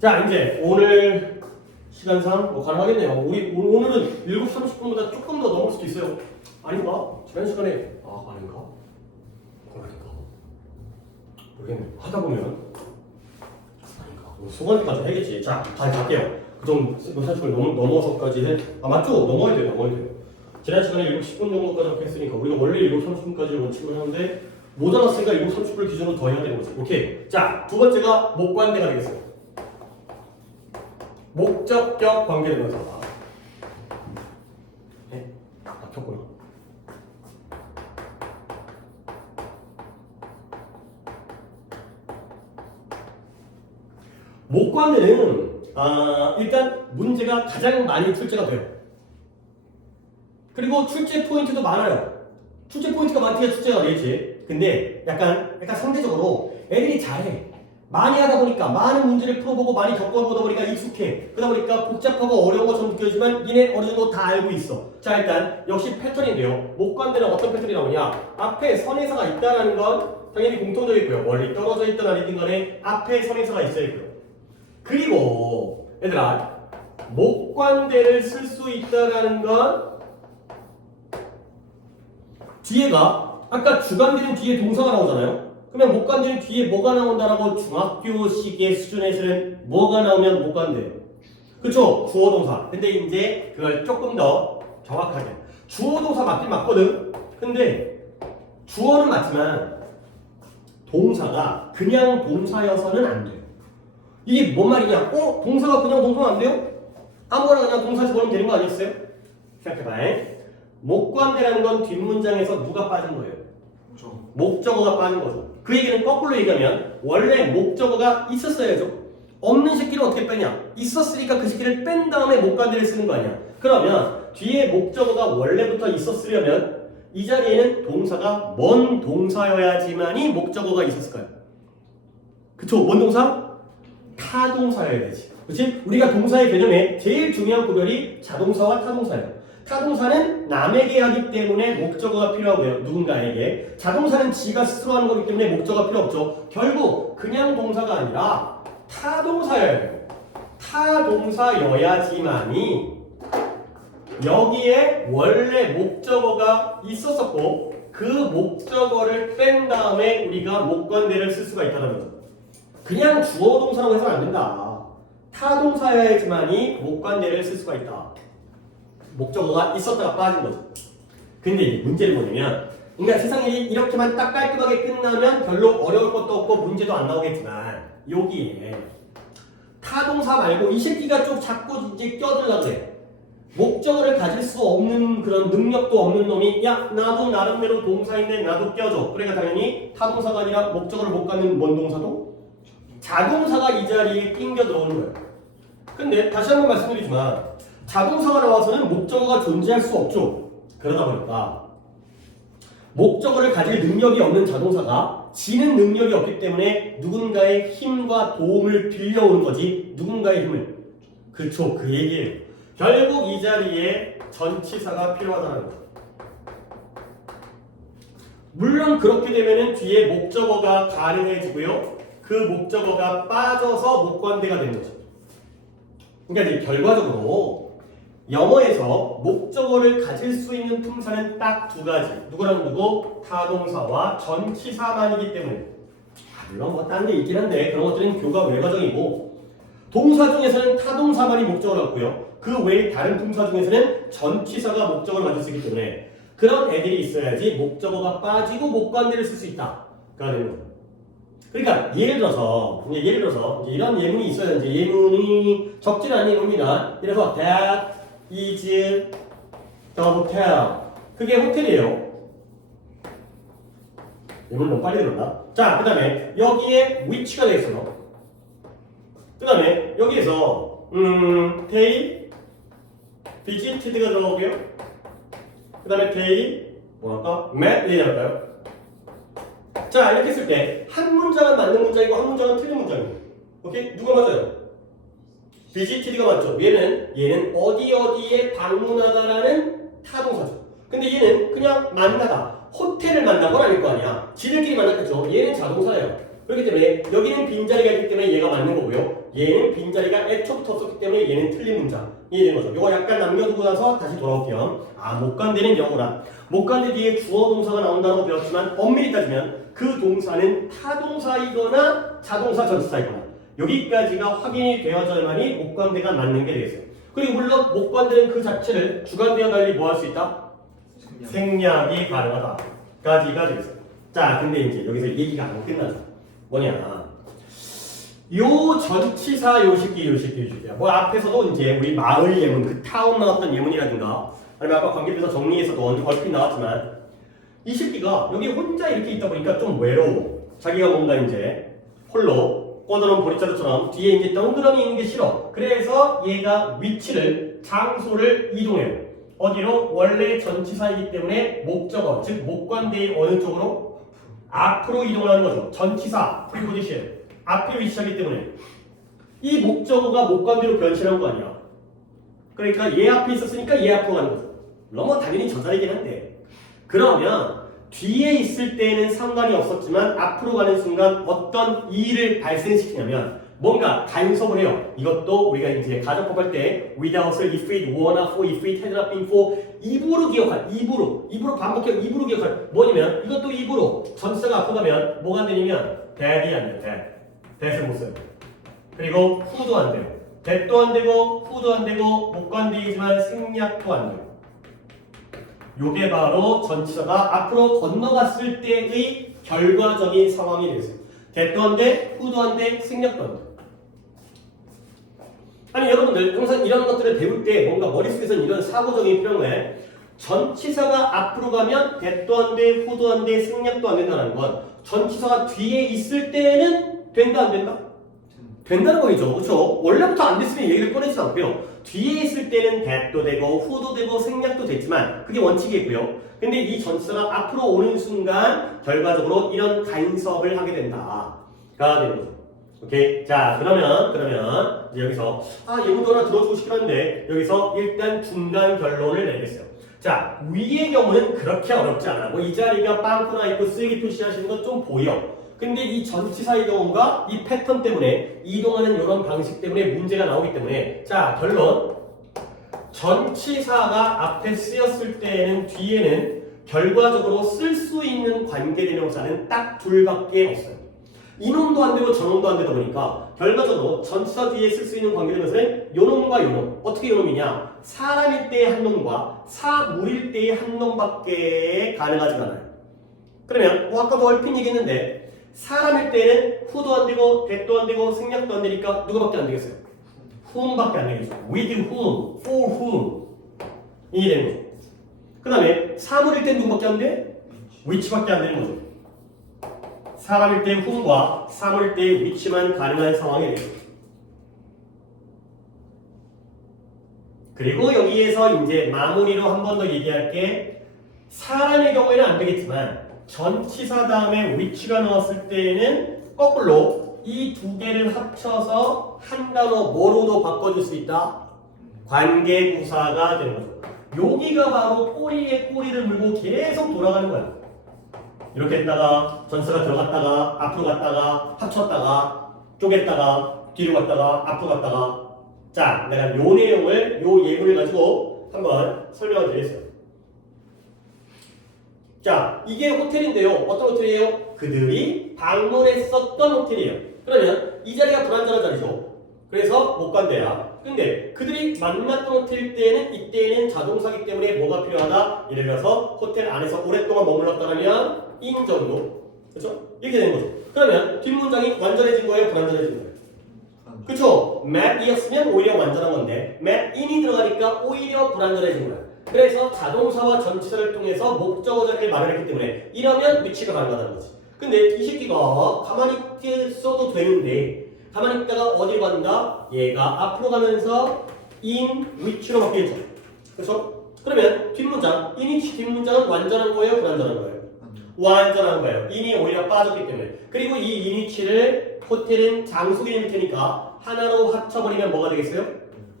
자, 이제 오늘 시간상 뭐 가능하겠네요. 우리 오늘은 7시 30분보다 조금 더 넘을 수도 있어요. 아닌가? 지난 시간에 아닌가? 그러니까 모르겠네. 하다 보면 아닌가? 소관까지 해야겠지. 자, 다시 갈게요. 그좀 30분 넘어서까지 해. 맞죠? 넘어야 돼요. 지난 시간에 7시 10분 정도까지 했으니까 우리가 원래 7시 30분까지 원칙으로 하는데 모자랐으니까 7시 30분을 기준으로 더 해야 되는 거지. 오케이. 자, 두 번째가 목관대가 되겠어요. 목적격 관계대명사. 네? 폈구나. 목관대는 일단 문제가 가장 많이 출제가 돼요. 그리고 출제 포인트도 많아요. 출제 포인트가 많대야 출제가 되겠지. 근데 약간 상대적으로 애들이 잘해. 많이 하다 보니까 많은 문제를 풀어보고 많이 겪어보다 보니까 익숙해. 그러다 보니까 복잡하고 어려운 것처럼 느껴지지만 얘네 어느 정도 다 알고 있어. 자, 일단 역시 패턴인데요. 목관대는 어떤 패턴이 나오냐? 앞에 선행사가 있다는 건 당연히 공통적이고요. 멀리 떨어져 있든 아니든 간에 앞에 선행사가 있어야 있고요. 그리고 얘들아, 목관대를 쓸 수 있다는 건 뒤에가 아까 주관되는 뒤에 동사가 나오잖아요. 그러면 목관대는 뒤에 뭐가 나온다라고 중학교식의 수준에서는 뭐가 나오면 목관대예요. 그쵸? 주어동사. 근데 이제 그걸 조금 더 정확하게 주어동사 맞긴 맞거든. 근데 주어는 맞지만 동사가 그냥 동사여서는 안 돼요. 이게 뭔 말이냐? 동사가 그냥 동사면 안 돼요? 아무거나 그냥 동사 집어넣으면 되는 거 아니었어요? 생각해봐. 목관대라는 건 뒷문장에서 누가 빠진 거예요? 목적어가 빠진 거죠. 그 얘기는 거꾸로 얘기하면 원래 목적어가 있었어야죠. 없는 새끼를 어떻게 빼냐? 있었으니까 그 새끼를 뺀 다음에 목관대를 쓰는 거 아니야. 그러면 뒤에 목적어가 원래부터 있었으려면 이 자리에는 동사가 뭔 동사여야지만이 목적어가 있었을까요? 그쵸? 뭔 동사? 타동사여야 되지. 그치? 우리가 동사의 개념에 제일 중요한 구별이 자동사와 타동사예요. 타동사는 남에게 하기 때문에 목적어가 필요하고요. 누군가에게. 자동사는 지가 스스로 하는 거기 때문에 목적어가 필요 없죠. 결국 그냥 동사가 아니라 타동사여야 돼요. 타동사여야지만이 여기에 원래 목적어가 있었었고 그 목적어를 뺀 다음에 우리가 목관대를 쓸 수가 있다는 거죠. 그냥 주어 동사라고 해서는 안 된다. 타동사여야지만이 목관대를 쓸 수가 있다. 목적어가 있었다가 빠진 거죠. 근데 이제 문제를 보냐면, 그러니까 세상 일이 이렇게만 딱 깔끔하게 끝나면 별로 어려울 것도 없고 문제도 안 나오겠지만, 여기에 타동사 말고 이 새끼가 좀 자꾸 이제 껴들려고 그래. 목적어를 가질 수 없는 그런 능력도 없는 놈이, 야, 나도 나름대로 동사인데 나도 껴줘. 그러니까 당연히 타동사가 아니라 목적어를 못 갖는 뭔 동사도 자동사가 이 자리에 낑겨 들어오는 거예요. 근데 다시 한번 말씀드리지만, 자동사가 나와서는 목적어가 존재할 수 없죠. 그러다 보니까 목적어를 가질 능력이 없는 자동사가 지는 능력이 없기 때문에 누군가의 힘과 도움을 빌려오는 거지. 누군가의 힘을. 그쵸, 그 얘기예요. 결국 이 자리에 전치사가 필요하다는 거죠. 물론 그렇게 되면은 뒤에 목적어가 가능해지고요. 그 목적어가 빠져서 목관대가 되는 거죠. 그러니까 이제 결과적으로 영어에서 목적어를 가질 수 있는 품사는 딱 두 가지. 누구랑 누구? 타동사와 전치사만이기 때문에. 물론 뭐 딴 데 있긴 한데 그런 것들은 교과 외과정이고, 동사 중에서는 타동사만이 목적어를 갖고요. 그 외에 다른 품사 중에서는 전치사가 목적어를 가질 수 있기 때문에 그런 애들이 있어야지 목적어가 빠지고 목관대를 쓸 수 있다. 그가 되는 거죠. 그러니까 예를 들어서 이제 이런 예문이 있어야 이제 예문이 적진 않은 예문입니다. 그래서 that is the hotel. 그게 호텔이에요. 예문 너무 빨리 들었나? 자, 그 다음에 여기에 which가 되어 있어요. 그 다음에 여기에서 they visited가 들어가고요. 그 다음에 they 뭐랄까? met 이렇게할까요? 자, 이렇게 했을 때 한 문장은 맞는 문장이고 한 문장은 틀린 문장이에요. 오케이? 누가 맞아요? visited가 맞죠? 얘는 어디에 방문하다라는 타동사죠. 근데 얘는 그냥 만나다. 호텔을 만난 건 아닐 거 아니야. 지들끼리 만났겠죠. 얘는 자동사예요. 그렇기 때문에 여기는 빈자리가 있기 때문에 얘가 맞는 거고요. 얘는 빈자리가 애초부터 없었기 때문에 얘는 틀린 문장. 이해되는 거죠? 이거 약간 남겨두고 나서 다시 돌아올게요. 못 간대는 영어라. 못 간대 뒤에 주어 동사가 나온다고 배웠지만 엄밀히 따지면 그 동사는 타동사이거나 자동사 전치사이거나 여기까지가 확인이 되어져야만이 못 간대가 맞는 게 되겠어요. 그리고 물론 못 간대는 그 자체를 주간대와 달리 뭐 할 수 있다? 생략이 가능하다. 까지가 되겠어요. 자, 근데 이제 여기서 얘기가 안 끝나죠. 뭐냐? 요 전치사 요식기야. 뭐 앞에서도 이제 우리 마을 예문, 그 타운 나왔던 예문이라든가 아니면 아까 관계에서 정리해서도 얼핏 나왔지만 이 새끼가 여기 혼자 이렇게 있다 보니까 좀 외로워. 자기가 뭔가 이제 홀로 꼬드론 보리자루처럼 뒤에 이제 덩그러니 있는 게 싫어. 그래서 얘가 위치를, 장소를 이동해요. 어디로? 원래 전치사이기 때문에 목적어, 즉 목관대의 어느 쪽으로? 앞으로 이동하는 거죠. 전치사, 프리포지션. 앞에 위치하기 때문에 이 목적어가 목관대로 변신한 거 아니야. 그러니까 얘 앞에 있었으니까 얘 앞으로 가는 거죠. 물론 뭐 당연히 저 자리긴 한데 그러면 뒤에 있을 때는 상관이 없었지만 앞으로 가는 순간 어떤 일을 발생시키냐면 뭔가 간섭을 해요. 이것도 우리가 이제 가정법 할 때 without을 if it were나 for, if it had not been for 입으로 기억할, 입으로 반복해요. 입으로 기억할 뭐냐면 이것도 입으로 전치사가 앞으로 가면 뭐가 안 되냐면 that이 안 돼요. that을 못 써요. 그리고 who도 안 돼요. that도 안 되고 who도 안 되고 목관대이지만 생략도 안 돼요. 요게 바로 전치사가 앞으로 건너갔을 때의 결과적인 상황이 되겠어요. that도 안 돼, who도 안 돼, 생략도 안 돼. 아니 여러분들 항상 이런 것들을 배울 때 뭔가 머릿속에서는 이런 사고적인 필요해. 전치사가 앞으로 가면 that도 안 돼, who도 안 돼, 생략도 안 된다는 건 전치사가 뒤에 있을 때는 된다 안 된다? 된다는 거죠. 그렇죠? 원래부터 안 됐으면 얘기를 꺼내지 않고요. 뒤에 있을 때는 that도 되고 who도 되고 생략도 됐지만 그게 원칙이고요. 근데 이 전치사가 앞으로 오는 순간 결과적으로 이런 간섭을 하게 된다가 되는 거죠. 오케이. 자, 그러면 이제 여기서 예문도 하나 들어주고 싶긴 한데 여기서 일단 중간 결론을 내겠어요. 자, 위의 경우는 그렇게 어렵지 않아. 뭐 이 자리가 빵꾸나 있고 쓰레기 표시하시는 건 좀 보여. 근데 이 전치사의 경우가 이 패턴 때문에 이동하는 이런 방식 때문에 문제가 나오기 때문에 자, 결론. 전치사가 앞에 쓰였을 때에는 뒤에는 결과적으로 쓸 수 있는 관계대명사는 딱 둘밖에 없어요. 이놈도 안 되고 저놈도 안 되다 보니까 결과적으로 전치사 뒤에 쓸 수 있는 관계대명사는 요놈과 요놈. 어떻게 요놈이냐? 사람일 때의 한 놈과 사물일 때의 한 놈밖에 가능하지가 않아요. 그러면 뭐 아까도 얼핏 얘기했는데 사람일 때는 who도 안 되고 that도 안 되고 생략도 안 되니까 누구밖에 안 되겠어요? whom밖에 안 되겠죠. with whom, for whom 이게 되는 거죠. 그 다음에 사물일 때는 누구밖에 안 돼? which밖에 안 되는 거죠. 사람일 때 whom과 사물일 때 which만 가능한 상황이 되죠. 그리고 여기에서 이제 마무리로 한 번 더 얘기할게. 사람의 경우에는 안 되겠지만 전치사 다음에 which가 나왔을 때에는 거꾸로 이 두 개를 합쳐서 한 단어 뭐로도 바꿔줄 수 있다? 관계부사가 되는 거죠. 여기가 바로 꼬리에 꼬리를 물고 계속 돌아가는 거야. 이렇게 했다가 전치사가 들어갔다가 앞으로 갔다가 합쳤다가 쪼갰다가 뒤로 갔다가 앞으로 갔다가 자, 내가 요 내용을 요 예문을 가지고 한번 설명을 드리겠어요. 자, 이게 호텔인데요. 어떤 호텔이에요? 그들이 방문했었던 호텔이에요. 그러면 이 자리가 불안전한 자리죠. 그래서 못 간대야. 근데 그들이 만났던 호텔일 때는 이때는 자동사기 때문에 뭐가 필요하다? 예를 들어서 호텔 안에서 오랫동안 머물렀다면 in 정도. 그렇죠? 이렇게 되는 거죠. 그러면 뒷문장이 완전해진 거예요? 불완전해진 거예요? 그렇죠? met이었으면 오히려 완전한 건데 met in이 들어가니까 오히려 불완전해진 거야. 그래서 자동사와 전치사를 통해서 목적어 자리를 마련했기 때문에 이러면 위치가 가능하다는 거지. 근데 이 새끼가 가만히 있어도 되는데 가만히 있다가 어디로 간다? 얘가 앞으로 가면서 in, which로 바뀌겠죠. 그렇죠? 그러면 뒷문장, in, which 뒷문장은 완전한 거예요? 불완전한 거예요? 완전한 거예요. in이 오히려 빠졌기 때문에. 그리고 이 in, which를 호텔은 장소 개념일 테니까 하나로 합쳐버리면 뭐가 되겠어요?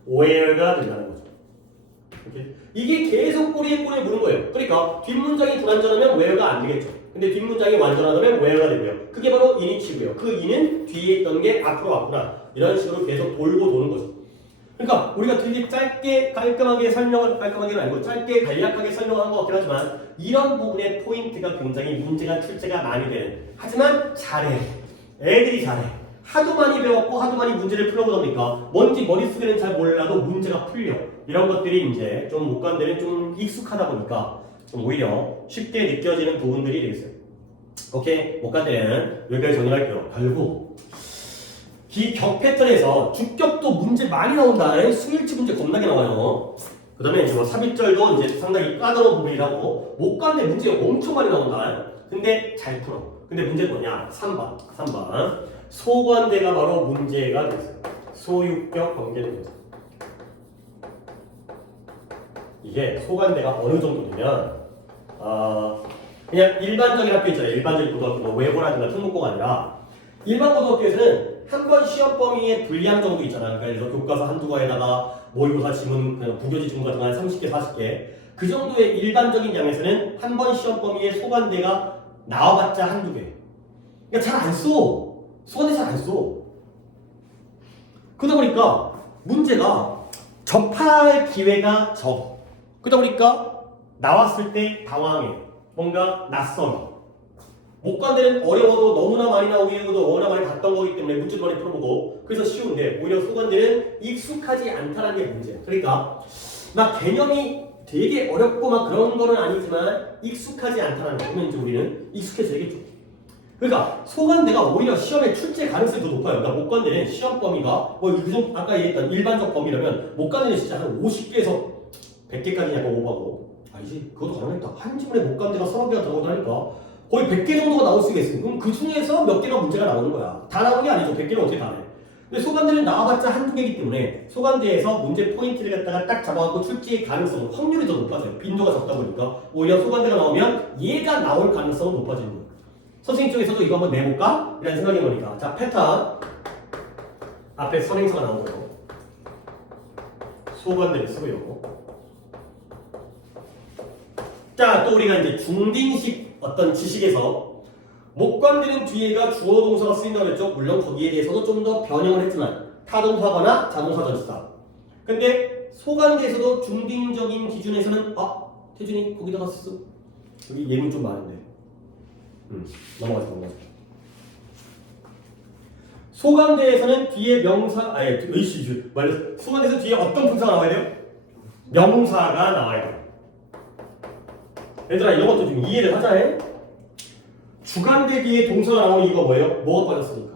where가 된다는 거죠. 이렇게. 이게 계속 꼬리에 꼬리에 무는 거예요. 그러니까 뒷문장이 불완전하면 where가 안 되겠죠. 근데 뒷문장이 완전하다면 where가 되고요. 그게 바로 in이치고요. 그 in은 뒤에 있던 게 앞으로 왔구나. 이런 식으로 계속 돌고 도는 거죠. 그러니까 우리가 되게 짧게 깔끔하게 설명을 깔끔하게는 아니고 짧게 간략하게 설명한 것 같긴 하지만 이런 부분의 포인트가 굉장히 문제가 출제가 많이 되는. 하지만 잘해. 애들이 잘해. 하도 많이 배웠고 하도 많이 문제를 풀어보다 보니까 뭔지 머릿속에는 잘 몰라도 문제가 풀려. 이런 것들이 이제 좀 못간대는 좀 익숙하다 보니까 좀 오히려 쉽게 느껴지는 부분들이 되겠어요. 오케이, 못간대는 여기까지 정리할게요. 결국 기격 패턴에서 주격도 문제 많이 나온다. 수일치 문제 겁나게 나와요. 그 다음에 이제 뭐 삽입절도 이제 상당히 까다로운 부분이라고 못간대 문제 엄청 많이 나온다. 근데 잘 풀어. 근데 문제는 뭐냐? 3번. 소관대가 바로 문제가 됐어요. 소유격 관계대명사. 이게 소관대가 어느 정도 되면 그냥 일반적인 학교 있잖아요. 일반적인 고등학교, 뭐 외고라든가 특목고가 아니라 일반 고등학교에서는 한 번 시험 범위의 분량 정도 있잖아요. 그러니까 교과서 한두 과에다가 모의고사 지문, 부교지 지문 같은 거 한 30개, 40개 그 정도의 일반적인 양에서는 한 번 시험 범위의 소관대가 나와봤자 한두 개. 그러니까 잘 안 써. 소관대 잘 안 써. 그러다 보니까 문제가 접할 기회가 적어. 그러다 보니까 나왔을 때 당황해. 뭔가 낯선. 못간대는 어려워도 너무나 많이 나오기 때문에 워낙 많이 봤던 거기 때문에 문제도 많이 풀어보고 그래서 쉬운데 오히려 소관대는 익숙하지 않다는 게 문제야. 그러니까 막 개념이 되게 어렵고 막 그런 거는 아니지만 익숙하지 않다는 거. 그러면 이제 우리는 익숙해져야겠죠. 그러니까 소관대가 오히려 시험에 출제 가능성이 더 높아요. 그러니까 못간대는 시험 범위가 뭐 아까 얘기했던 일반적 범위라면 못간대는 진짜 한 50개에서 100개까지 약간 오버하고 아니지 그것도 가능했다. 한 지문에 못간대가 30개가 들어가고 하니까 거의 100개 정도가 나올 수가 있어요. 그럼 그 중에서 몇 개가 문제가 나오는 거야. 다 나오는 게 아니죠. 100개는 어떻게 다 해. 근데 소관대는 나와봤자 한두 개이기 때문에 소관대에서 문제 포인트를 갖다가 딱 잡아갖고 출제의 가능성은 확률이 더 높아져요. 빈도가 적다 보니까 오히려 소관대가 나오면 얘가 나올 가능성은 높아지는 거예요. 선생님 쪽에서도 이거 한번 내볼까? 이런 생각이 보니까 자 패턴 앞에 선행사가 나오고요. 소관대를 쓰고요. 자, 또 우리가 이제 중딩식 어떤 지식에서 목관되는 뒤에가 주어 동사가 쓰인다고 했죠. 물론 거기에 대해서도 좀 더 변형을 했지만 타동사거나 자동사 전치사. 근데 소관대에서도 중딩적인 기준에서는 태준이 거기다가 썼어. 여기 예문 좀 많은데. 넘어가자. 소관대에서는 뒤에 명사 소관대에서 뒤에 어떤 분사가 나와야 돼요? 명사가 나와야 돼요. 얘들아 이런 것도 좀 이해를 하자 해. 주관대 뒤에 동사가 나오는 이유가 뭐예요? 뭐가 빠졌으니까?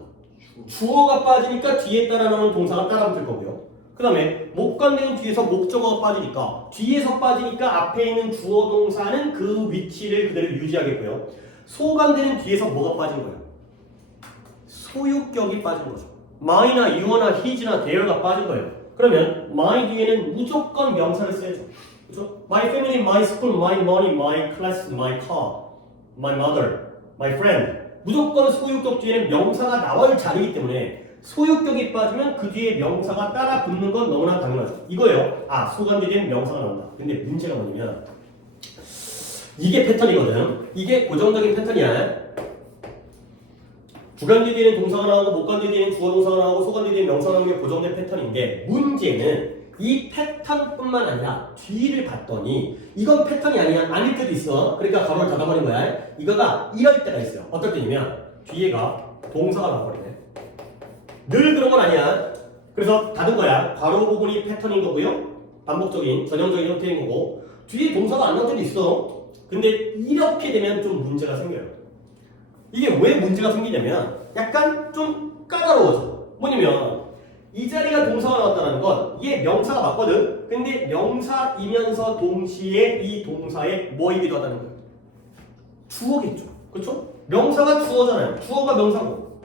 주어가 빠지니까 뒤에 따라 나오는 동사가 따라 붙을 거고요. 그 다음에 목관대는 뒤에서 목적어가 빠지니까 뒤에서 빠지니까 앞에 있는 주어 동사는 그 위치를 그대로 유지하겠고요. 소관대는 뒤에서 뭐가 빠진 거예요? 소유격이 빠진 거죠. my나 you나 his나 there가 빠진 거예요. 그러면 my 뒤에는 무조건 명사를 써야죠. 그렇죠? My family, my school, my money, my class, my car, my mother, my friend. 무조건 소유격 뒤에는 명사가 나올 자리이기 때문에 소유격이 빠지면 그 뒤에 명사가 따라 붙는 건 너무나 당연하죠. 이거예요. 소관대 뒤에는 명사가 나온다. 근데 문제가 뭐냐면 이게 패턴이거든. 이게 고정적인 패턴이야. 주관대 뒤에는 동사가 나오고 목관대 뒤에는 주어 동사가 나오고 소관대 뒤에는 명사가 나오는 게 고정된 패턴인데 문제는 이 패턴뿐만 아니라 뒤를 봤더니 이건 패턴이 아닐 때도 있어. 그러니까 가로를 닫아버린 거야. 이거가 이럴 때가 있어요. 어떨 때냐면 뒤에가 동사가 나와버리네. 늘 그런 건 아니야. 그래서 닫은 거야. 괄호 부분이 패턴인 거고요. 반복적인 전형적인 형태인 거고 뒤에 동사가 안 나올 때도 있어. 근데 이렇게 되면 좀 문제가 생겨요. 이게 왜 문제가 생기냐면 약간 좀 까다로워져. 뭐냐면 이 자리가 동사가 나왔다는 건 얘 명사가 맞거든. 근데 명사이면서 동시에 이 동사에 뭐이기도 하다는 거예요. 주어겠죠. 그렇죠? 명사가 주어잖아요. 주어가 명사고.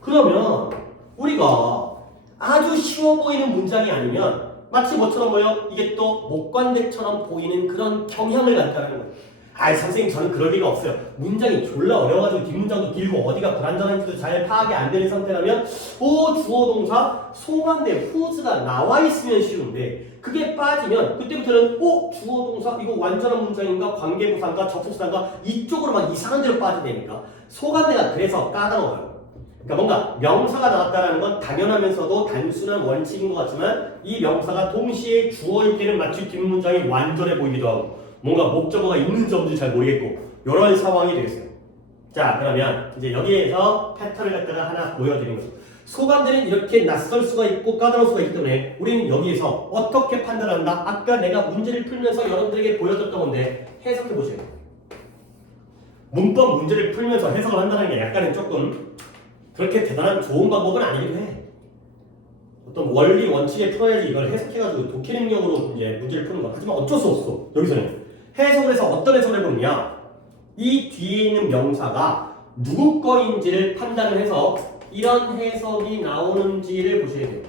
그러면 우리가 아주 쉬워 보이는 문장이 아니면 마치 뭐처럼 이게 또 목관대처럼 보이는 그런 경향을 갖다는 거예요. 아이 선생님 저는 그럴 리가 없어요. 문장이 졸라 어려워가지고 뒷문장도 길고 어디가 불완전한지도 잘 파악이 안 되는 상태라면 주어 동사 소관대 who's가 나와 있으면 쉬운데 그게 빠지면 그때부터는 주어 동사 이거 완전한 문장인가 관계부사인가 접속사인가 이쪽으로 막 이상한 데로 빠지니까 소관대가 그래서 까다로워요. 그러니까 뭔가 명사가 나왔다는 건 당연하면서도 단순한 원칙인 것 같지만 이 명사가 동시에 주어일 때는 마치 뒷문장이 완전해 보이기도 하고 뭔가 목적어가 있는 점도 잘 모르겠고 이런 상황이 되겠어요. 자 그러면 이제 여기에서 패턴을 갖다가 하나 보여드리는 거죠. 소관들은 이렇게 낯설 수가 있고 까다로울 수가 있기 때문에 우리는 여기에서 어떻게 판단한다? 아까 내가 문제를 풀면서 여러분들에게 보여줬던 건데 해석해 보세요. 문법 문제를 풀면서 해석을 한다는 게 약간은 조금 그렇게 대단한 좋은 방법은 아니기도 해. 어떤 원리 원칙에 풀어야지 이걸 해석해가지고 독해 능력으로 이제 문제를 푸는 거. 하지만 어쩔 수 없어. 여기서는 해석을 해서 어떤 해석을 해보느냐? 이 뒤에 있는 명사가 누구 거인지를 판단을 해서 이런 해석이 나오는지를 보셔야 돼요.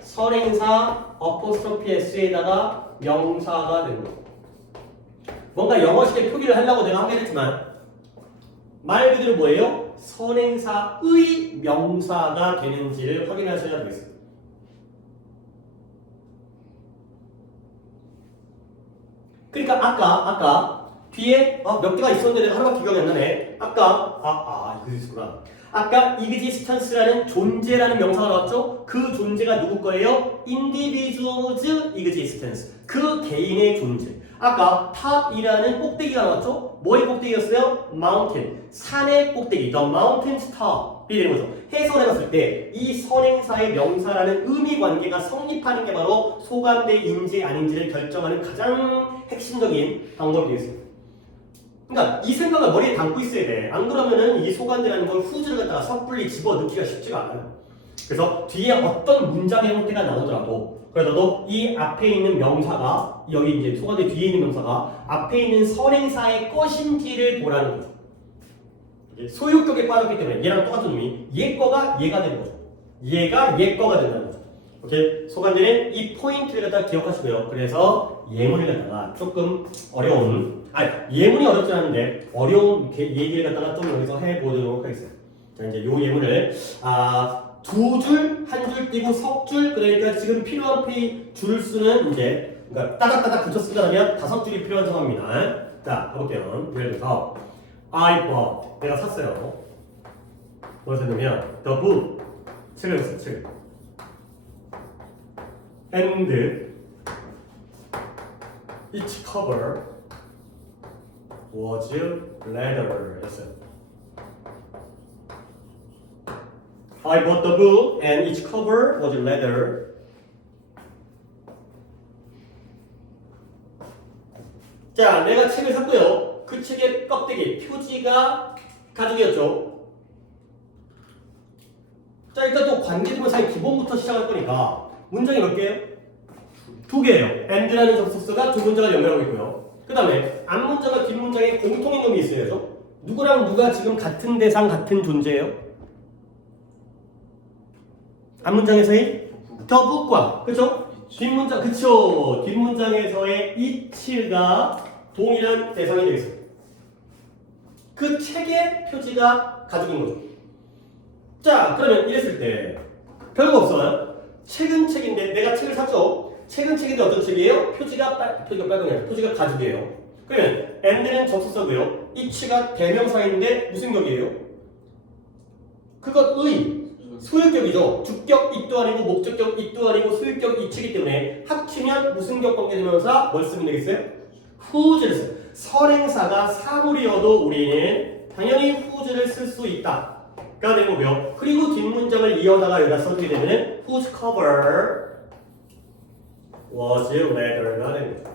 선행사 어포스트로피 s에다가 명사가 되는 거. 뭔가 영어식의 표기를 하려고 내가 하긴 했지만 말 그대로 뭐예요? 선행사의 명사가 되는지를 확인하셔야 되겠습니다. 그러니까 아까 뒤에 몇 개가 있었는데 하나밖에 기억이 안 나네. 아까 이거 있었구나. 아까 existence라는 존재라는 명사가 나왔죠? 그 존재가 누구 거예요? individual's existence. 그 개인의 존재. 아까 top이라는 꼭대기가 나왔죠? 뭐의 꼭대기였어요? mountain. 산의 꼭대기. The mountain's top이 되는 거죠. 해석을 해봤을 때 이 선행사의 명사라는 의미 관계가 성립하는 게 바로 소관대인지 아닌지를 결정하는 가장 핵심적인 방법이 되겠습니다. 그러니까 이 생각을 머리에 담고 있어야 돼. 안 그러면은 이 소관대라는 걸 후즈를 갖다가 섣불리 집어넣기가 쉽지가 않아요. 그래서 뒤에 어떤 문장의 형태가 나오더라도 그래도 이 앞에 있는 명사가 여기 이제 소관대 뒤에 있는 명사가 앞에 있는 선행사의 것인지를 보라는 거죠. 소유격에 빠졌기 때문에 얘랑 똑같은 의미 얘 거가 얘가 되는 거죠. 얘가 얘 거가 된다는 거죠. 오케이? 소관대는 이 포인트를 갖다가 기억하시고요. 그래서 예문을 갖다가 조금 어려운 예문이 어렵지 않은데 어려운 얘기를 갖다가 좀 여기서 해보도록 하겠습니다. 자 이제 요 예문을 두 줄, 한 줄 띄고 석 줄, 그러니까 지금 필요한 줄 수는 이제 그러니까 따닥따닥 붙였으면 5줄이 필요한 상황입니다. 자 가볼게요. 예를 들어서 I bought 내가 샀어요. 뭘 샀냐면 the book 책을 샀어요. 책. And its cover was leather. 했어요. I bought the book and its cover was leather. 자, 내가 책을 샀고요. 그 책의 껍데기, 표지가 가죽이었죠. 자, 일단 또 관계대명사의 기본부터 시작할 거니까 문장이 몇 개예요? 2개예요. and라는 접속사가 두 문장을 연결하고 있고요. 그 다음에 앞문장과 뒷문장에 공통인 놈이 있어야죠. 누구랑 누가 지금 같은 대상, 같은 존재예요? 앞문장에서의 the book과 그쵸? 뒷문장 그쵸? 뒷문장에서의 it가 동일한 대상이 되겠습니다. 그 책의 표지가 가죽인 거죠. 자 그러면 이랬을 때 별거 없어요. 책은 책인데 내가 책을 샀죠. 책은 책인데 어떤 책이에요? 표지가 빨강이에요. 표지가 가죽이에요. 그러면 and는 접속사고요. it가 대명사인데 무슨 격이에요? 그것의 소유격이죠. 주격 it도 아니고 목적격 it도 아니고 소유격 it이기 때문에 합치면 무슨 격 관계대명사 뭘 쓰면 되겠어요? who's를 써요. 선행사가 사물이어도 우리는 당연히 who's를 쓸 수 있다. 가 되고요. 그리고 뒷문장을 이어다가 여기다 써주게 되면 whose cover was leather가 됩니다.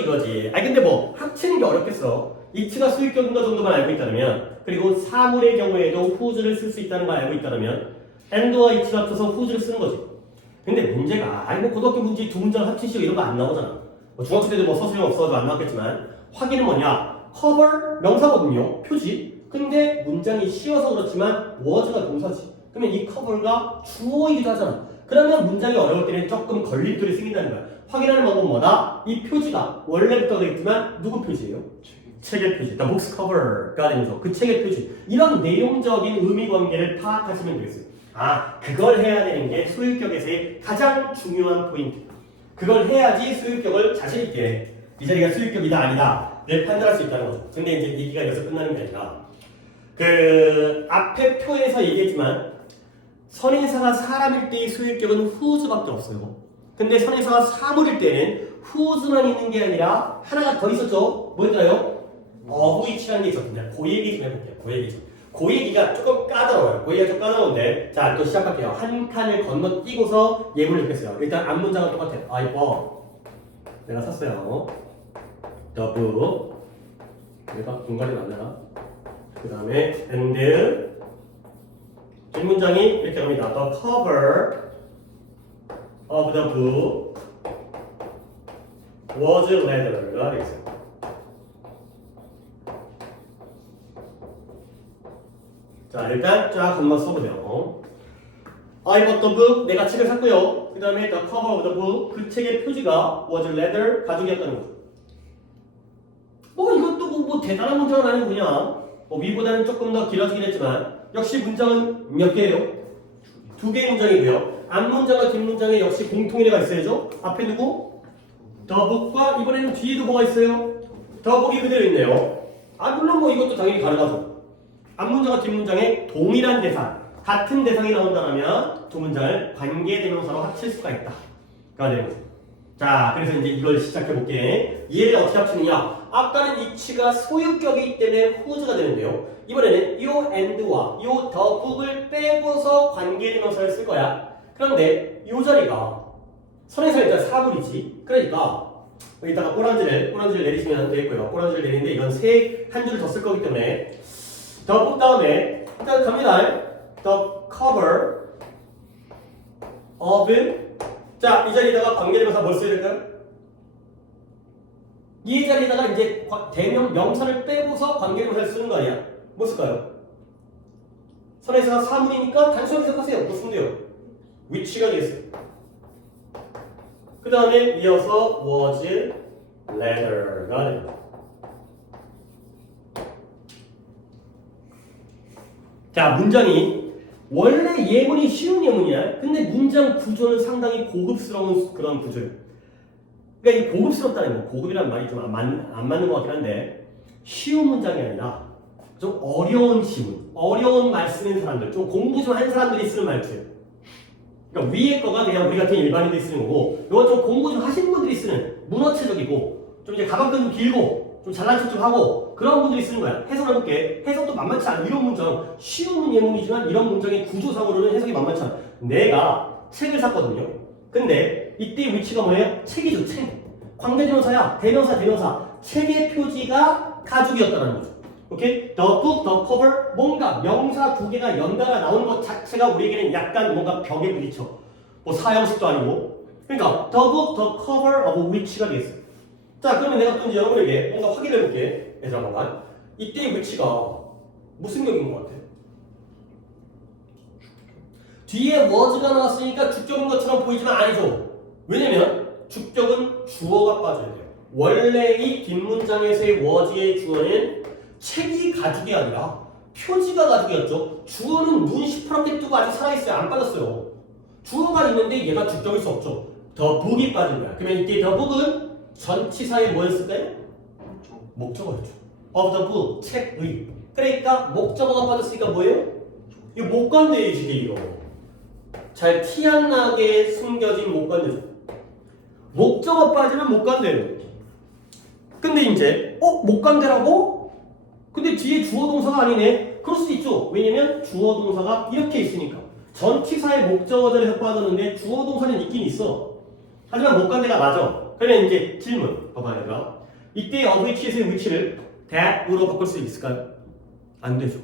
이거지. 근데 뭐 합치는 게 어렵겠어. it가 수익격인 것 정도만 알고 있다면 그리고 사물의 경우에도 whose를 쓸 수 있다는 걸 알고 있다면 and와 it가 합쳐서 whose를 쓰는 거지. 근데 문제가 고등학교 문제 두 문장을 합치시고 이런 거 안 나오잖아. 중학교 때도 뭐 서술형 없어도 안 나왔겠지만 확인은 뭐냐? cover 명사거든요. 표지. 근데 문장이 씌워서 그렇지만 was가 동사지. 그러면 이 cover가 주어이기도 하잖아. 그러면 문장이 어려울 때는 조금 걸림돌이 생긴다는 거야. 확인하는 방법은 뭐다? 이 표지가 원래부터 되겠지만 누구 표지예요? 책의 표지, the book's cover가 되면서 그 책의 표지. 이런 내용적인 의미 관계를 파악하시면 되겠어요. 아, 그걸 해야 되는 게 소유격에서의 가장 중요한 포인트. 그걸 해야지 소유격을 자신 있게 이 자리가 소유격이다 아니다를 판단할 수 있다는 거죠. 근데 이제 얘기가 여기서 끝나는 게 아니라 그 앞에 표에서 얘기했지만 선행사가 사람일 때의 소유격은 whose밖에 없어요. 근데 선행사가 사물일 때는 whose만 있는 게 아니라 하나가 더 있었죠. 뭘까요? of which라는 게 있었는데 그 얘기 좀 해볼게요. 그 얘기 좀. 그 얘기가 조금 까다로워요. 그 얘기가 좀 까다로운데 자, 또 시작할게요. 한 칸을 건너뛰고서 예문을 읽겠어요. 일단 앞문장은 똑같아요. I bought. 내가 샀어요. The book. 내가 공간이 많나? 그 다음에 and 뒷문장이 이렇게 갑니다. The cover of the book was leather가 되겠어요. 자, 일단 쫙 한번 써보세요. I bought the book. 내가 책을 샀고요. 그 다음에 the cover of the book. 그 책의 표지가 was leather. 가죽이었다는 거죠. 이것도 뭐 대단한 문장은 아니고 그냥 위보다는 조금 더 길어지긴 했지만 역시 문장은 몇 개예요? 2개의 문장이고요. 앞문장과 뒷문장에 역시 공통의례가 있어야죠. 앞에 누구? the book과 이번에는 뒤에도 뭐가 있어요? the book이 그대로 있네요. 아, 물론 뭐 이것도 당연히 가능하죠. 앞문장과 뒷문장에 동일한 대상, 같은 대상이 나온다면 두 문장을 관계대명사로 합칠 수가 있다. 가 되는 거죠. 자, 그래서 이제 이걸 시작해볼게. 얘를 어떻게 합치느냐? 아까는 위치가 소유격이기 때문에 whose가 되는데요. 이번에는 요 and와 요 the book을 빼고서 관계대명사를 쓸 거야. 그런데 요 자리가 선행사 일단 사물이지. 그러니까 이따가 꼬란지를 내리시면 되고요. 꼬란지를 내리는데 이건 한 줄을 더 쓸 거기 때문에 the book 다음에 일단 갑니다. the cover of 자, 이 자리에다가 관계대명사 뭘 써야 될까요? 이 자리에다가 이제 명사를 빼고서 관계대명사를 쓰는 거 아니야? 뭐 쓸까요? 선행사가 사물이니까 단순하게 생각하세요. 뭐 쓰면 돼요? which가 되겠어요. 그 다음에 이어서 was leather가 됩니다. 자, 문장이 원래 예문이 쉬운 예문이야. 근데 문장 구조는 상당히 고급스러운 그런 구조예요. 그러니까 이 고급스럽다는 거, 고급이라는 말이 좀 안 맞는 것 같긴 한데 쉬운 문장이 아니라 좀 어려운 시문, 어려운 말 쓰는 사람들, 좀 공부 좀 한 사람들이 쓰는 말투예요. 그러니까 위에 거가 그냥 우리 같은 일반인들이 쓰는 거고, 이건 좀 공부 좀 하신 분들이 쓰는 문어체적이고, 좀 이제 가방끈 좀 길고, 좀 잘난 척 좀 하고 그런 분들이 쓰는 거야. 해석을 해볼게. 해석도 만만치 않아. 이런 문장 쉬운 예문이지만 이런 문장의 구조상으로는 해석이 만만치 않아. 내가 책을 샀거든요. 근데 이때 위치가 뭐예요? 책이죠. 책. 관계대명사야. 대명사. 책의 표지가 가죽이었다는 거죠. 오케이? The book, the cover. 뭔가 명사 두 개가 연달아 나오는 것 자체가 우리에게는 약간 뭔가 벽에 부딪혀. 뭐 사형식도 아니고. 그러니까 the book, the cover of which가 되겠어요. 자, 그러면 내가 또 이제 여러분에게 뭔가 확인해 볼게. 잠깐만. 이때의 위치가 무슨 격인 것 같아요? 뒤에 was가 나왔으니까 주격인 것처럼 보이지만 아니죠. 왜냐면 주격은 주어가 빠져야 돼요. 원래 이 뒷문장에서의 was의 주어는 책이 가죽이 아니라 표지가 가죽이었죠. 주어는 눈 시퍼렇게 뜨고 아직 살아있어요. 안 빠졌어요. 주어가 있는데 얘가 주격일 수 없죠. the book이 빠진 거야. 그러면 이때 the book은 전치사에 뭐였을까요? 목적어였죠. of the book, 책의. 그러니까 목적어가 빠졌으니까 뭐예요? 이거 목관대예요, 이거. 잘 티 안 나게 숨겨진 목관대죠. 목적어 빠지면 목관대예요. 근데 이제 목관대라고? 근데 뒤에 주어 동사가 아니네. 그럴 수도 있죠. 왜냐면 주어 동사가 이렇게 있으니까. 전치사의 목적어 자리에서 빠졌는데 주어 동사는 있긴 있어. 하지만 목관대가 맞아. 그러면 이제 질문 봐봐요. 얘들아. 이때 of which에서의 which를 that으로 바꿀 수 있을까요? 안 되죠.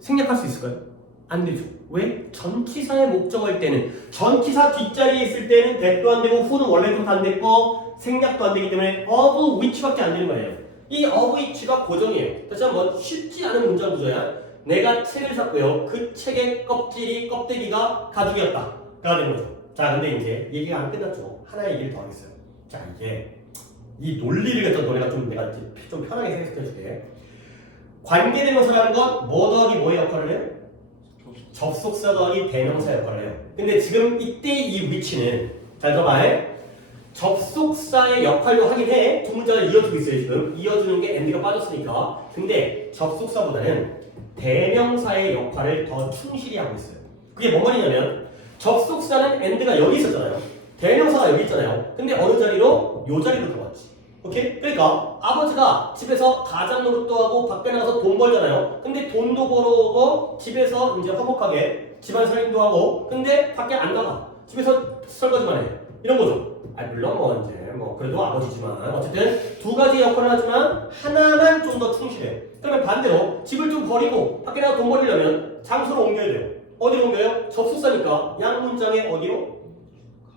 생략할 수 있을까요? 안 되죠. 왜? 전치사의 목적어일 때는 전치사 뒷자리에 있을 때는 that도 안 되고 who는 원래부터 안 됐고 생략도 안 되기 때문에 of which밖에 안 되는 거예요. 이 of which가 고정이에요. 다시 한번 쉽지 않은 문장 구조야. 내가 책을 샀고요. 그 책의 껍데기가 가죽이었다. 되는 거죠. 자, 근데 이제 얘기가 안 끝났죠. 하나 얘기를 더 하겠어요. 자, 이게 이 논리를 갖다 너네가 좀 내가 좀 편하게 해석해 줄게. 관계대명사라는 건 뭐 더하기 뭐의 역할을 해요? 접속사 더하기 대명사 역할을 해요. 근데 지금 이때 이 위치는 잘 들어봐요. 접속사의 역할도 하긴 해. 두 문장을 이어주고 있어요. 지금 이어주는 게 엔드가 빠졌으니까. 근데 접속사보다는 대명사의 역할을 더 충실히 하고 있어요. 그게 뭔 말이냐면 접속사는 엔드가 여기 있었잖아요. 대명사가 여기 있잖아요. 근데 어느 자리로? 요 자리로 들어왔지. 오케이? 그러니까 아버지가 집에서 가장 노릇도 하고 밖에 나가서 돈 벌잖아요. 근데 돈도 벌어오고 집에서 이제 화목하게 집안 살림도 하고 근데 밖에 안 나가. 집에서 설거지만 해. 이런 거죠. 물론 뭐 이제 뭐 그래도 아버지지만 어쨌든 두 가지 역할을 하지만 하나만 좀 더 충실해. 그러면 반대로 집을 좀 버리고 밖에 나가 돈 벌이려면 장소를 옮겨야 돼요. 어디로 옮겨요? 접속사니까 양 문장에 어디로?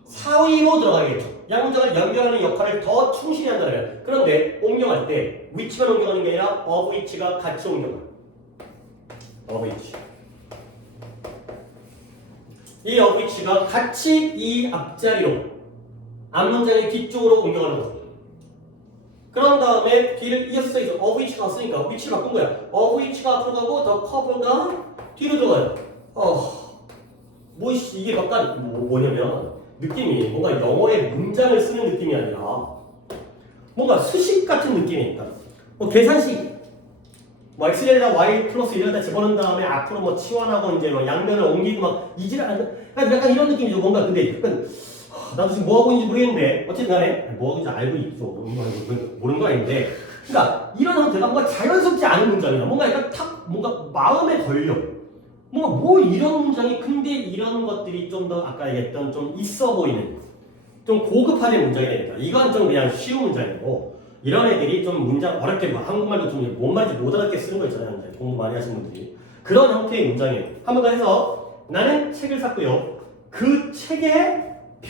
사위로 들어가야겠죠. 양 문장을 연결하는 역할을 더 충실히 한다면 그런데 옮겨갈 때 위치만 옮겨가는 게 아니라 of which가 같이 옮겨가요. of which. 이 of which가 같이 이 앞자리로 앞문장의 뒤쪽으로 옮겨가는 거죠. 그런 다음에 뒤를 이어서 써있어. of which가 왔으니까 위치를 바꾼 거야. of which가 앞으로 가고 the cover가 뒤로 들어가요. 뭐 이게 약간 뭐냐면 느낌이 뭔가 영어의 문장을 쓰는 느낌이 아니라 뭔가 수식 같은 느낌이니까 뭐 계산식 뭐 x에다 y 플러스 1에다 집어넣은 다음에 앞으로 뭐 치환하고 이제 뭐 양변을 옮기고 막 이질하는 약간 이런 느낌이죠. 뭔가 근데 약간 나도 지금 뭐 하고 있는지 모르겠는데 어쨌든 간에 뭐 하고 있는지 알고 있죠. 모르는 거 아닌데 그러니까 이런 형태가 뭔가 자연스럽지 않은 문장이야. 뭔가 약간 탁 뭔가 마음에 걸려. 뭐 이런 문장이 근데 이런 것들이 좀 더 아까 얘기했던 좀 있어 보이는 좀 고급화된 문장이 되니까 이건 좀 그냥 쉬운 문장이고 이런 애들이 좀 문장 어렵게 뭐 한국말도 좀 뭔 말인지 못 알아듣게 쓰는 거 있잖아요. 이제 공부 많이 하시는 분들이 그런 형태의 문장이에요. 한번 더 해서 나는 책을 샀고요. 그 책에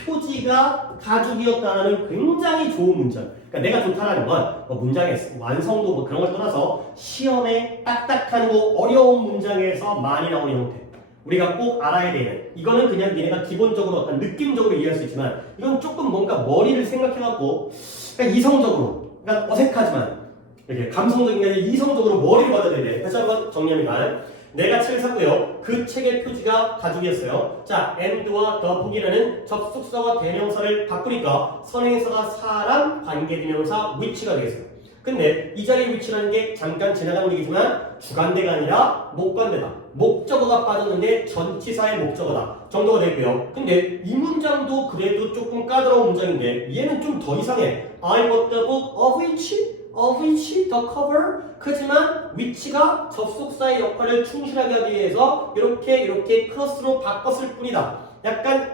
표지가 가죽이었다는 굉장히 좋은 문장. 그러니까 내가 좋다라는 건 문장의 완성도 뭐 그런 걸 떠나서 시험에 딱딱한 거 어려운 문장에서 많이 나오는 형태. 우리가 꼭 알아야 되는 이거는 그냥 니네가 기본적으로 어떤 느낌적으로 이해할 수 있지만 이건 조금 뭔가 머리를 생각해갖고 그러니까 이성적으로 그러니까 어색하지만 이렇게 감성적인 게 아니라 이성적으로 머리를 받아야 돼. 다시 한번 정리합니다. 내가 책을 샀고요. 그 책의 표지가 가죽이었어요. 자, and와 더북이라는 접속사와 대명사를 바꾸니까 선행사가 사람, 관계대명사 which가 되겠어요. 근데 이 자리의 which라는 게 잠깐 지나가는 얘기지만 주관대가 아니라 목관대다. 목적어가 빠졌는데 전치사의 목적어다 정도가 되고요. 근데 이 문장도 그래도 조금 까다로운 문장인데 얘는 좀 더 이상해. I bought the book of which the cover 크지만 which가 접속사의 역할을 충실하게 하기 위해서 이렇게 크로스로 바꿨을 뿐이다. 약간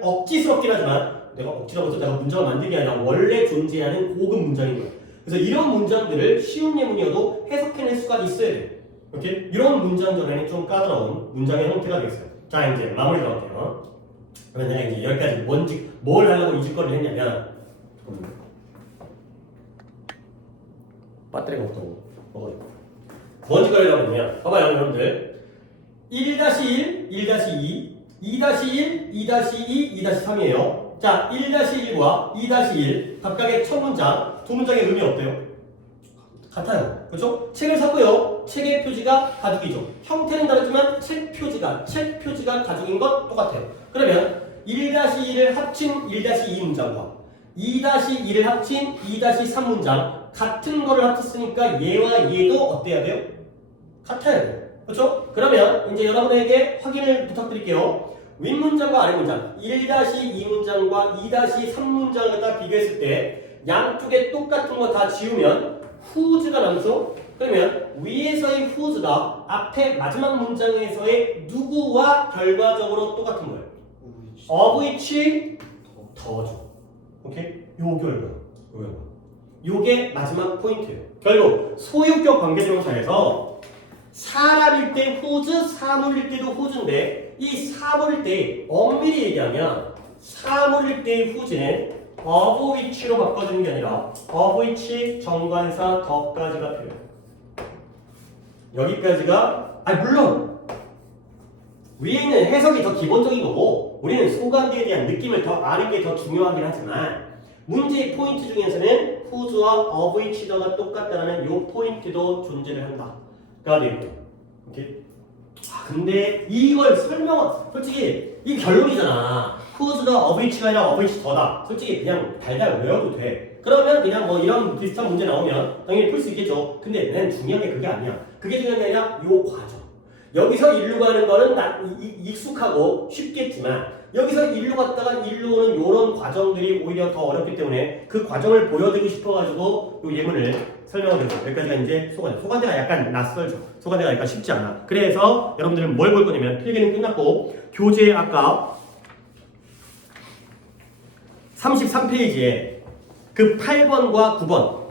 억지스럽긴 하지만 내가 억지라고 해서 내가 문장을 만든 게 아니라 원래 존재하는 고급 문장인 거야. 그래서 이런 문장들을 쉬운 예문이어도 해석해낼 수가 있어야 돼. 오케이? 이런 문장 전에는 좀 까다로운 문장의 형태가 되겠어요. 자, 이제 마무리 들어갈게요. 그러면 내가 이제 여기까지 뭘 하려고 이 짓거리를 했냐면 배터리가 없다고 먹어요. 뭔 짓거리를 하냐면 봐봐요 여러분들 1-1, 1-2, 2-1, 2-2, 2-3이에요. 자, 1-1과 2-1 각각의 첫 문장, 두 문장의 의미 어때요? 같아요. 그렇죠? 책을 샀고요. 책의 표지가 가죽이죠. 형태는 다르지만 책 표지가 가죽인 것 똑같아요. 그러면 1-1을 합친 1-2 문장과 2-1을 합친 2-3 문장 같은 거를 합쳤으니까 얘와 얘도 어때야 돼요? 같아야 돼요. 그렇죠? 그러면 이제 여러분에게 확인을 부탁드릴게요. 윗문장과 아랫문장 1-2 문장과 2-3 문장을 갖다 비교했을 때 양쪽에 똑같은 거 다 지우면 whose가 남죠? 그러면 위에서의 whose가 앞에 마지막 문장에서의 누구와 결과적으로 똑같은 거예요. of which 더죠. 오케이? 요 결과. 요게 마지막 포인트예요. 결국 소유격 관계대명사에서 사람일 때 whose, 사물일 때도 whose인데 이 사물일 때 엄밀히 얘기하면 사물일 때의 whose는 of which로 바꿔주는 게 아니라 of which 정관사 더까지가 필요해요. 여기까지가 물론 위에 있는 해석이 더 기본적인 거고 우리는 소관계에 대한 느낌을 더 아는 게 더 중요하긴 하지만 문제의 포인트 중에서는 whose와 of each가 똑같다는 요 포인트도 존재를 한다가 되겠죠. 오케이? 근데 이걸 솔직히 이 결론이잖아. whose가 of each가 아니라 of each 더다. 솔직히 그냥 달달 외워도 돼. 그러면 그냥 뭐 이런 비슷한 문제 나오면 당연히 풀 수 있겠죠. 근데 난 중요한 게 그게 아니야. 그게 중요한 게 아니라 요 과정. 여기서 일로 가는 거는 익숙하고 쉽겠지만 여기서 일로 갔다가 일로 오는 요런 과정들이 오히려 더 어렵기 때문에 그 과정을 보여드리고 싶어가지고 요 예문을 설명을 드렸어요. 여기까지가 이제 소관대. 소관대가 약간 낯설죠. 소관대가 약간 쉽지 않아. 그래서 여러분들은 뭘 볼 거냐면 필기는 끝났고 교재 아까 33페이지에 그 8번과 9번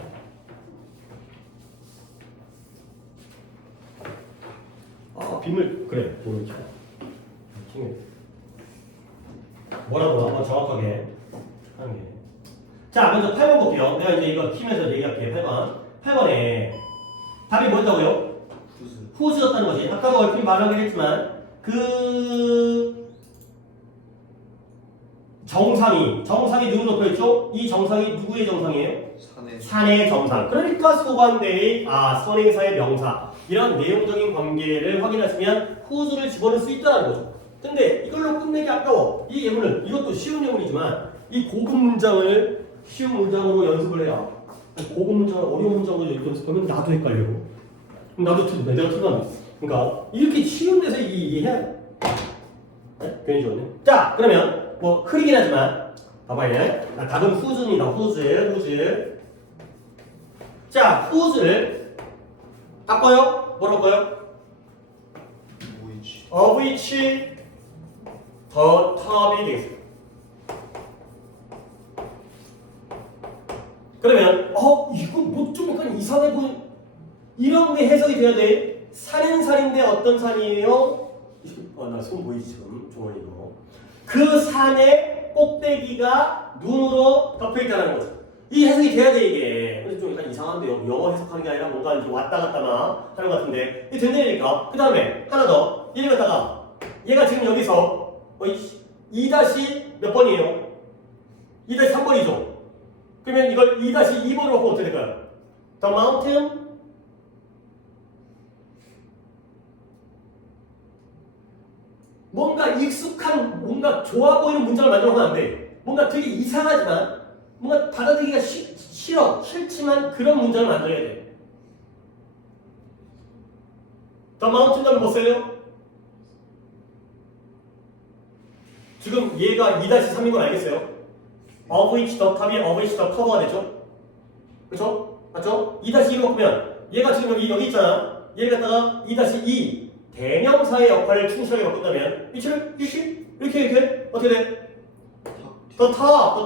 빗물 그래 빗물 뭐라고 한번 정확하게 하는 게. 자 먼저 8번 볼게요. 내가 이제 이거 키면서 얘기할게. 8번에 답이 뭐였다고요? 후즈였다는 거지. 아까도 얼핏 말하긴 했지만 그 정상이 누구 높여있죠? 이 정상이 누구의 정상이에요? 산의 정상. 그러니까 소관대의 선행사의 명사 이런 내용적인 관계를 확인하시면 whose를 집어넣을 수 있다는 거죠. 근데 이걸로 끝내기 아까워. 이 예문은 이것도 쉬운 예문이지만 이 고급 문장을 쉬운 문장으로 연습을 해야 고급 문장을 어려운 문장으로 연습하면 나도 헷갈려. 나도 내가 틀렸네. 그러니까 이렇게 쉬운 데서 이해해야 돼. 네? 괜히 좋네. 자 그러면 뭐 흐리긴 하지만 봐봐요. 답은 whose입니다. whose. 자 whose를 바꿔요. 뭐로 바꿔요? of which 더 top이 되겠습니다. 그러면 이거 뭐 좀 약간 이상해 보이 이런 게 해석이 돼야 돼. 산은 산인데 어떤 산이에요? 나 손 보이지 지금 종원이 이거. 그 산의 꼭대기가 눈으로 덮여 있다는 거죠. 이 해석이 돼야 돼 이게. 근데 좀 약간 이상한데 영어 해석하는 게 아니라 뭔가 이제 왔다 갔다나 하는 것 같은데 이게 된다니까. 그 다음에 하나 더 얘를 갖다가 얘가 지금 여기서 2 몇 번이에요? 2-3번이죠. 그러면 이걸 2-2번으로 바꾸면 어떻게 될까요? The mountain 뭔가 익숙한 뭔가 좋아 보이는 문장을 만들어보면 안 돼. 뭔가 되게 이상하지만 뭔가 받아들이기가 싫지만 그런 문장을 만들어야 돼. The mountain 다음에 뭐 써요? 지금 얘가 2-3인 건 알겠어요? of which the 탑이 of which the cover가 되죠? 그쵸? 맞죠? 2-2로 바꾸면 얘가 지금 여기 있잖아. 얘를 갖다가 2-2 대명사의 역할을 충실하게 바꾼다면 위치를 이렇게 어떻게 돼? the top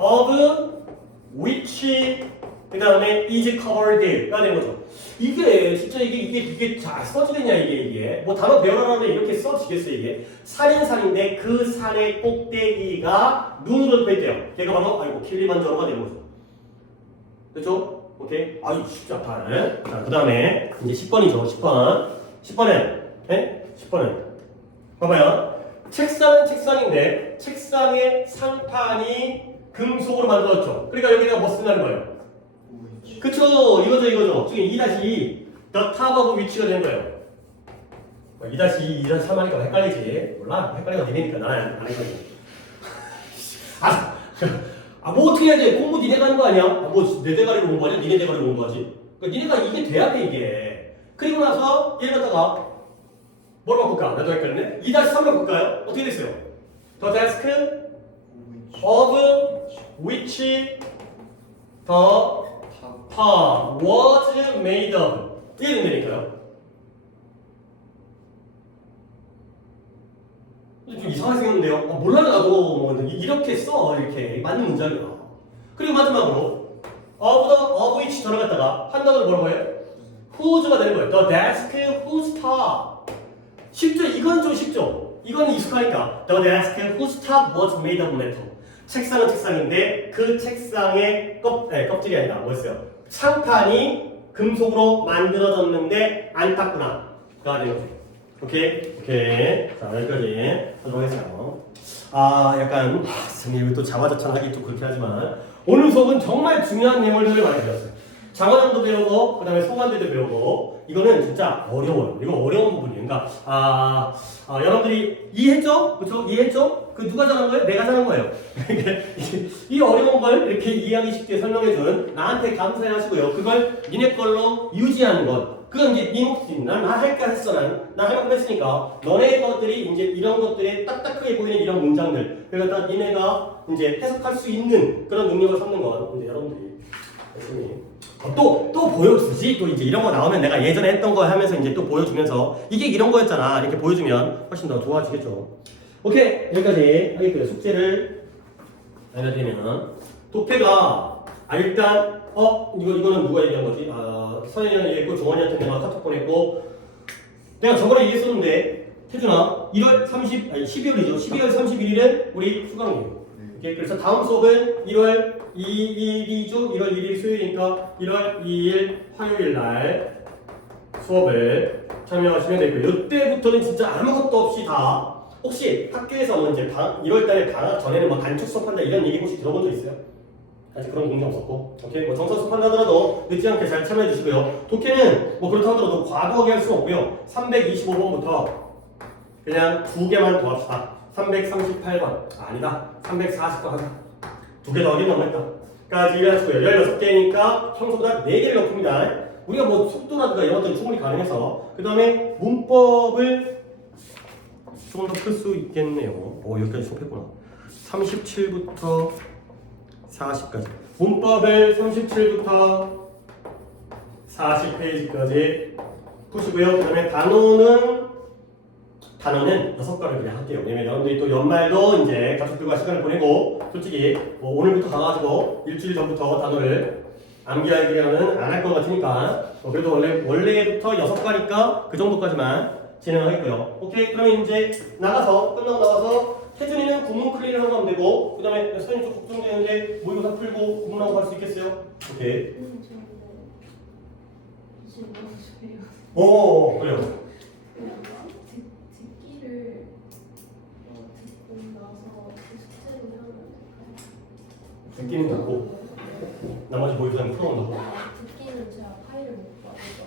of which 그 다음에 is covered가 되는 거죠. 이게 진짜 이게 잘 써지겠냐 이게 뭐 단어 배워라는데 이렇게 써지겠어 이게. 산인데 그 산의 꼭대기가 눈으로 덮여있대요. 걔가 바로 킬리만자로가 되는 거죠. 됐죠? 오케이. 쉽지 않다. 네? 자, 그 다음에 이제 10번이죠. 10번은 네? 10번은 봐봐요. 책상은 책상인데 책상의 상판이 금속으로 만들어졌죠. 그러니까 여기다가 뭐 쓴다는 거예요? 그쵸, 이거죠. 지금 2-2 the top of which가 된 거예요. 2-2, 2-3 하니까 헷갈리지. 몰라, 헷갈리가 니네니까 나는 안 헷갈리지. 뭐 어떻게 해야 돼? 공부 니네가 하는 거 아니야? 뭐 내 대가리로 공부하지? 니네 대가리로 공부하지? 그러니까 니네가 이게 돼야 돼 이게. 그리고 나서 얘를 갖다가 뭐로 바꿀까? 나도 헷갈리네. 2-3로 바꿀까요? 어떻게 됐어요? The desk of which the top was made of 이게 된다니까요. 좀 이상하게 생겼는데요. 몰라 나도 뭐 이렇게 써 이렇게 맞는 문장이야. 그리고 마지막으로 of which 들어갔다가 한 단어를 뭐라고 해요? whose가 되는 거예요. The desk whose top. 쉽죠? 이건 좀 쉽죠? 이건 익숙하니까. The desk whose top was made of metal. 책상은 책상인데 그 책상의 껍질이 아니라 뭐였어요? 상판이 금속으로 만들어졌는데 안 탔구나. 가 되는 거죠. 오케이. 자, 여기까지 하도록 하겠어요. 약간, 선생님, 또 자화자찬하기 좀 그렇게 하지만, 오늘 수업은 정말 중요한 내용들을 많이 배웠어요. 장원함도 배우고, 그 다음에 소관대도 배우고, 이거는 진짜 어려워요. 이거 어려운 부분이에요. 그러니까, 여러분들이 이해했죠? 그쵸? 이해했죠? 그 누가 잘한 거예요? 내가 잘한 거예요. 이 어려운 걸 이렇게 이해하기 쉽게 설명해준 나한테 감사해 하시고요. 그걸 니네 걸로 유지하는 것. 그건 이제 네 몫이지. 난 할까 했어. 난 할 만큼 했으니까. 너네 것들이 이제 이런 것들이 딱딱하게 보이는 이런 문장들. 그러니까 니네가 이제 해석할 수 있는 그런 능력을 삼는 건 이제 여러분들이 열심히 또 보여주지. 또 이제 이런 거 나오면 내가 예전에 했던 거 하면서 이제 또 보여주면서 이게 이런 거였잖아. 이렇게 보여주면 훨씬 더 좋아지겠죠. 오케이. 여기까지 하겠고요. 숙제를 알려드리면 독해가 일단 이거는 누가 얘기한 거지? 선현이한테 얘기했고 종환이한테 내가 카톡 보냈고 내가 저번에 얘기했었는데 태준아 12월이죠. 12월 31일은 우리 수강이에요. 오케이. 그래서 다음 수업은 1월 2일이죠. 1월 1일 수요일이니까 1월 2일 화요일 날 수업을 참여하시면 되고요. 이때부터는 진짜 아무것도 없이 다 혹시 학교에서 뭐 이제 1월달에 방학 전에는 뭐 단축 수업한다 이런 얘기 혹시 들어본 적 있어요? 아직 그런 공지 없었고, 오케이. 뭐 정상 수업한다 하더라도 늦지 않게 잘 참여해 주시고요. 독해는 뭐 그렇다 하더라도 과도하게 할 수는 없고요. 325번부터 그냥 2개만 더 합시다. 338번 아니다. 340번 하자. 2개 더 어린 넘었다. 까지 일하시고요. 16개니까 평소보다 4개를 넣습니다. 우리가 뭐 속도라든가 이런 것들은 충분히 가능해서 그 다음에 문법을 조금 더 풀 수 있겠네요. 여기까지 수업했구나. 37부터 40까지. 문법을 37부터 40페이지까지 푸시고요. 그 다음에 단어는 6과를 그냥 할게요. 왜냐면 여러분들이 또 연말도 이제 가족들과 시간을 보내고 솔직히 뭐 오늘부터 가가지고 일주일 전부터 단어를 암기하기는 안 할 것 같으니까 그래도 원래부터 6과니까 그 정도까지만 진행하겠고요. 오케이. 그러면 이제 끝나고 나가서 태준이는 구문 클리를 하고 가면 되고 그 다음에 선생님 좀 걱정되는데 모의고사 풀고 구문하고 갈 수 있겠어요? 오케이. 그래요. 듣기를 듣고 나서 숙제를 하면 될까요? 듣기는 듣고 나머지 모의고사는 풀어온다고. 듣기는 제가 파일을 못 받아서.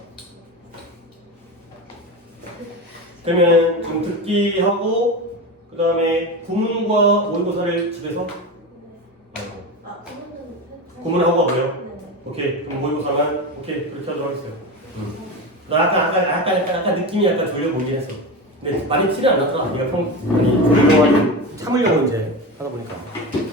그러면 지금 듣기 하고 그 다음에 구문과 모의고사를 집에서 구문하고 가고요. 네네. 오케이. 그럼 모의고사만 오케이 그렇게 하도록 하겠어요. 아까 느낌이 약간 졸려 보이긴 했어. 근데 많이 티는 안 났더라. 네가 많이 졸려고 참으려고 이제 하다 보니까.